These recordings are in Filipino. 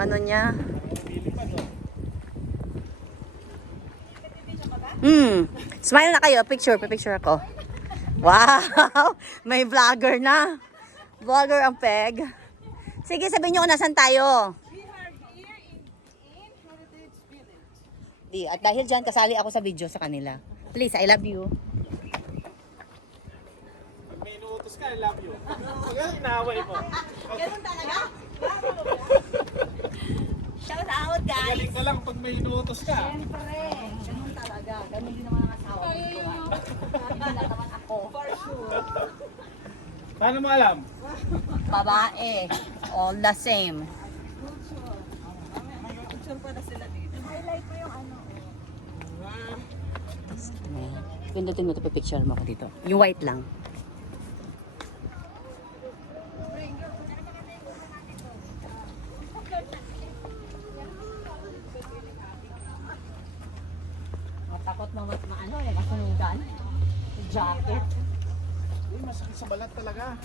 ano niya. Smile na kayo. Picture ako. Wow! May vlogger na. Vlogger ang Peg. Sige, sabihin nyo kung nasan tayo. We are here in Heritage Village. Di, at dahil dyan, kasali ako sa video sa kanila. Please, I love you. Pag may inuutos ka, I love you. Pag inaaway mo. Ganun talaga? Shout out, guys! Galing ka lang pag may inuutos ka. Siyempre, ganun talaga. Ganun din naman ang asawa ko. Hindi na naman ako. For sure. Paano mo alam? Babae. All the same. Highlight mo yung ano. Pindutin mo ito, picture mo ako dito. Yung white lang. Matakot na ano eh, masunugan. Jacket. Uy, masakit sa balat talaga.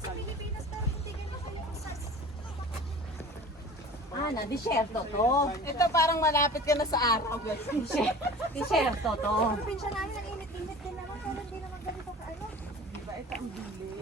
Sa Pilipinas pero hindi ganyan kayo sa Na disyerto to. Ito parang malapit ka na sa araw, guys. Disyerto to. probinsya namin ang init-init din naman pero hindi naman ganito ka ano. Diba? Ito ang bilis.